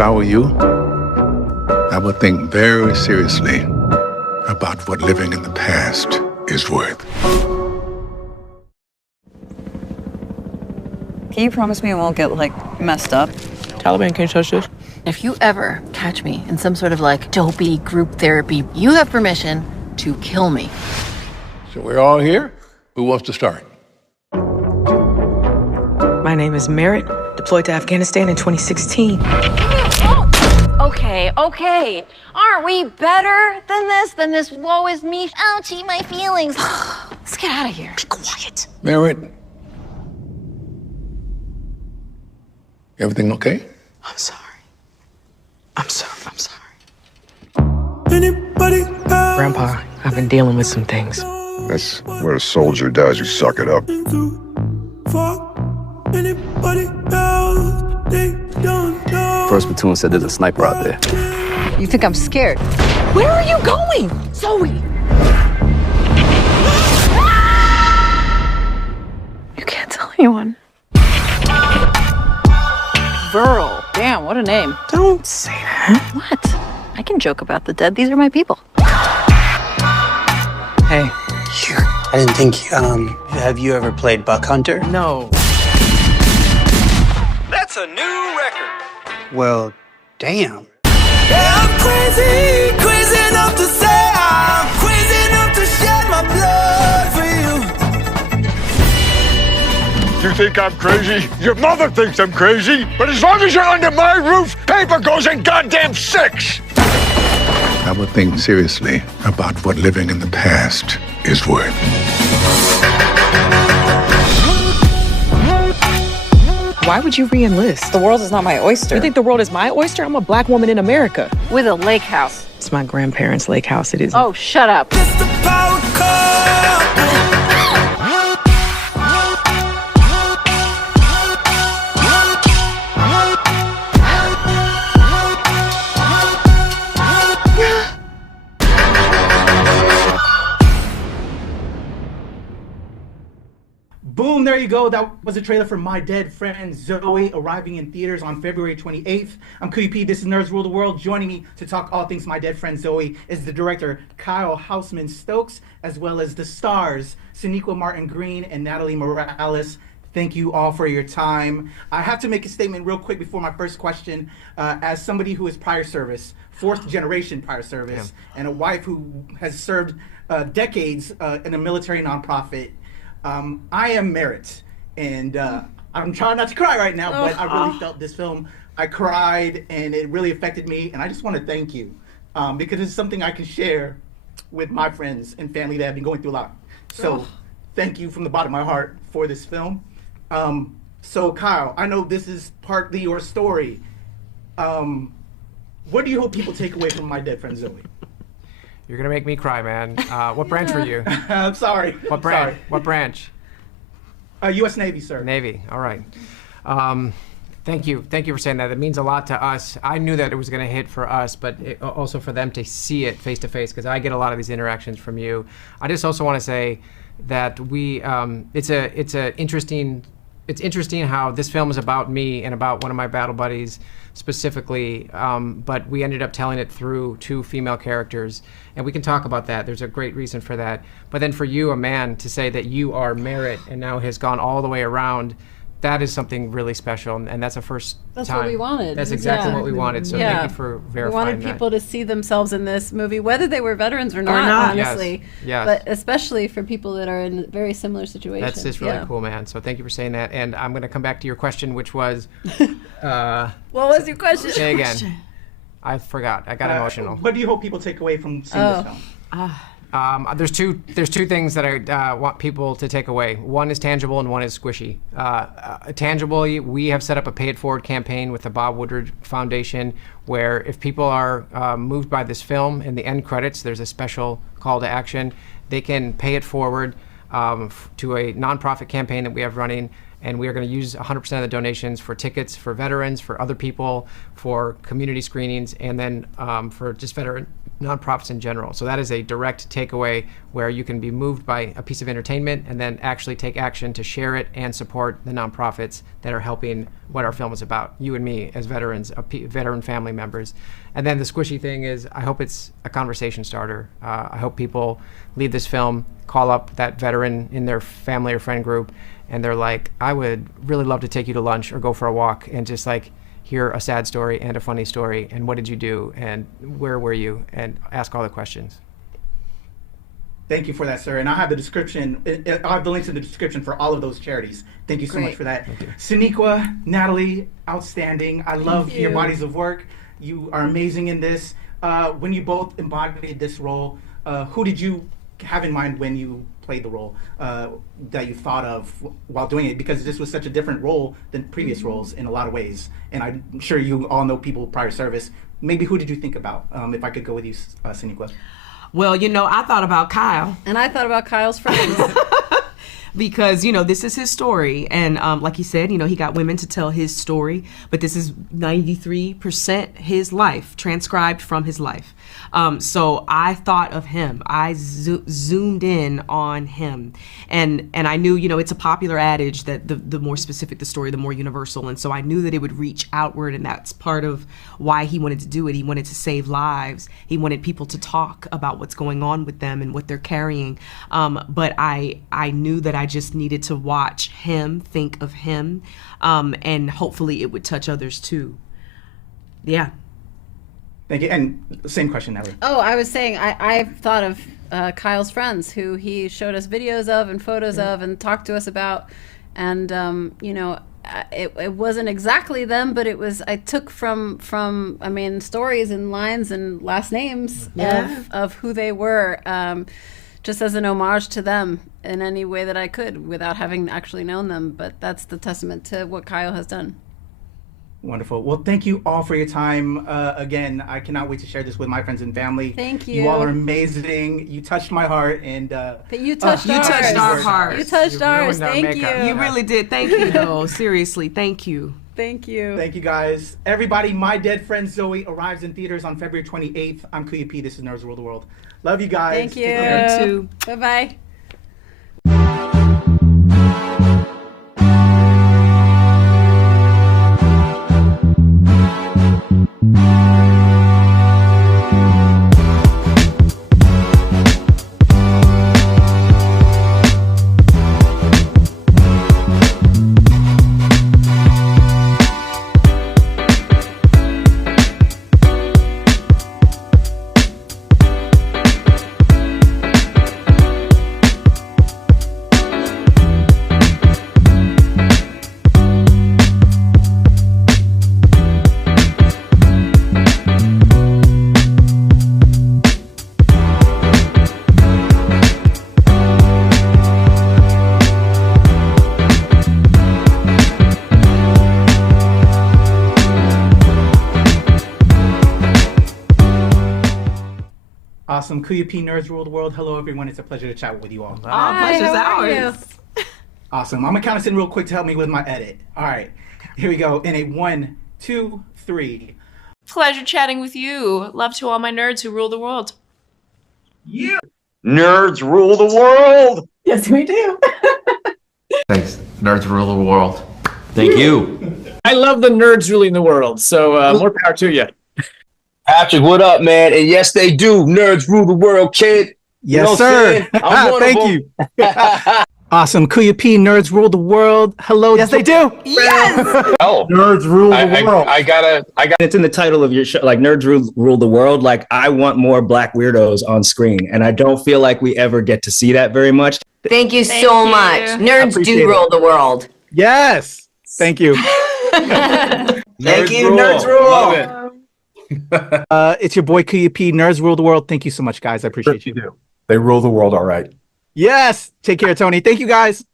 I were you, I would think very seriously about what living in the past is worth. Can you promise me it won't get, messed up? Taliban can't touch this. If you ever catch me in some sort of dopey group therapy, you have permission to kill me. So we're all here? Who wants to start? My name is Merritt, deployed to Afghanistan in 2016. Okay. Aren't we better than this? Woe is me, ouchie, my feelings. Let's get out of here. Be quiet. Merritt? Everything okay? I'm sorry. I'm sorry. Grandpa, I've been dealing with some things. That's what a soldier does. You suck it up. First platoon said there's a sniper out there. You think I'm scared? Where are you going? Zoe! You can't tell anyone. Burl. Damn, what a name. Don't say that. What? I can joke about the dead. These are my people. Hey. I didn't think, have you ever played Buck Hunter? No. That's a new record. Well, damn. Yeah, I'm crazy enough to say I'm crazy enough to shed my blood for you. You think I'm crazy? Your mother thinks I'm crazy. But as long as you're under my roof, paper goes in goddamn six. I would think seriously about what living in the past is worth. Why would you re-enlist? The world is not my oyster. You think the world is my oyster? I'm a black woman in America. With a lake house. It's my grandparents' lake house. It isn't. Oh, shut up. It's the power couple. Boom, there you go. That was a trailer for My Dead Friend Zoe, arriving in theaters on February 28th. I'm Kuya P. This is Nerds Rule the World. Joining me to talk all things My Dead Friend Zoe is the director, Hausmann-Stokes, as well as the stars, Sonequa Martin-Green and Natalie Morales. Thank you all for your time. I have to make a statement real quick before my first question. As somebody who is prior service, fourth generation prior service, and a wife who has served decades in a military nonprofit, I am Merritt, and I'm trying not to cry right now, but I really felt this film. I cried, and it really affected me, and I just want to thank you, because it's something I can share with my friends and family that have been going through a lot. So thank you from the bottom of my heart for this film. So Kyle, I know this is partly your story. What do you hope people take away from My Dead Friend Zoe? You're gonna make me cry, man. What branch were you? I'm sorry. What branch? What branch? U.S. Navy, sir. Navy. All right. Thank you for saying that. It means a lot to us. I knew that it was gonna hit for us, but also for them to see it face to face, because I get a lot of these interactions from you. I just also want to say that we. It's interesting how this film is about me and about one of my battle buddies specifically, but we ended up telling it through two female characters, and we can talk about that. There's a great reason for that. But then for you, a man, to say that you are Merritt and now has gone all the way around, that is something really special, and that's a first time. That's what we wanted. That's exactly what we wanted, so thank you for verifying that. We wanted people to see themselves in this movie, whether they were veterans or not. Honestly. Yes. But especially for people that are in very similar situations. That's just really cool, man. So thank you for saying that, and I'm going to come back to your question, which was... what was your question? Say again. I forgot. I got emotional. What do you hope people take away from seeing this film? There's two things that I want people to take away. One is tangible and one is squishy. Tangibly, we have set up a Pay It Forward campaign with the Bob Woodward Foundation, where if people are moved by this film, in the end credits, there's a special call to action. They can pay it forward to a nonprofit campaign that we have running, and we are going to use 100% of the donations for tickets for veterans, for other people, for community screenings, and then for just nonprofits in general. So that is a direct takeaway where you can be moved by a piece of entertainment and then actually take action to share it and support the nonprofits that are helping what our film is about, you and me as veterans, veteran family members. And then the squishy thing is, I hope it's a conversation starter. I hope people leave this film, call up that veteran in their family or friend group, and they're like, I would really love to take you to lunch or go for a walk and just like hear a sad story and a funny story, and what did you do, and where were you, and ask all the questions. Thank you for that, sir. And I'll have the description. I'll have the links in the description for all of those charities. Thank you so much for that. Sonequa, Natalie, outstanding. I love your bodies of work. You are amazing in this. When you both embodied this role, who did you have in mind when you played the role that you thought of while doing it? Because this was such a different role than previous roles in a lot of ways. And I'm sure you all know people prior service. Maybe who did you think about? If I could go with you, Sonequa. Well, I thought about Kyle. And I thought about Kyle's friends. Because, this is his story. And like he said, he got women to tell his story. But this is 93% his life, transcribed from his life. So I thought of him. I zoomed in on him. And I knew, it's a popular adage that the more specific the story, the more universal. And so I knew that it would reach outward. And that's part of why he wanted to do it. He wanted to save lives. He wanted people to talk about what's going on with them and what they're carrying. But I knew that I just needed to watch him, think of him, and hopefully it would touch others too. Yeah. Thank you. And same question, Natalie. Oh, I was saying, I thought of Kyle's friends, who he showed us videos of and photos of and talked to us about. And, it wasn't exactly them, but I took from stories and lines and last names of who they were, just as an homage to them in any way that I could without having actually known them. But that's the testament to what Kyle has done. Wonderful. Well, thank you all for your time. Again, I cannot wait to share this with my friends and family. Thank you. You all are amazing. You touched my heart, and but you touched ours. Our hearts. You touched ours. Thank you. You really did. Thank you, though. Seriously, thank you. Thank you. Thank you, guys. Everybody, My Dead Friend Zoe arrives in theaters on February 28th. I'm Kuya P. This is Nerds Rule the World. Love you guys. Thank you. Take care. You too. Bye-bye. Awesome. Kuya P. Nerds Rule the World. Hello, everyone. It's a pleasure to chat with you all. Pleasure's ours. Awesome. I'm going to count us in real quick to help me with my edit. All right. Here we go. In a 1, 2, 3. Pleasure chatting with you. Love to all my nerds who rule the world. Yeah. Nerds rule the world. Yes, we do. Thanks. Nerds rule the world. Thank you. I love the nerds ruling the world, so more power to you. Patrick, what up, man? And yes, they do. Nerds rule the world, kid. Yes, sir. Thank you. Awesome. Kuya P. Nerds Rule the World. Hello. Yes, they do. Yes. Oh, Nerds rule the world. I got. It's in the title of your show, like Nerds rule the world. Like, I want more black weirdos on screen, and I don't feel like we ever get to see that very much. Thank you so much. Nerds do rule the world. Yes. Thank you. Thank you, Nerds rule. Love it. It's your boy Kuya P. Nerds Rule the World. Thank you so much, guys. I appreciate you. Do. They rule the world all right. Yes. Take care, Tony. Thank you, guys.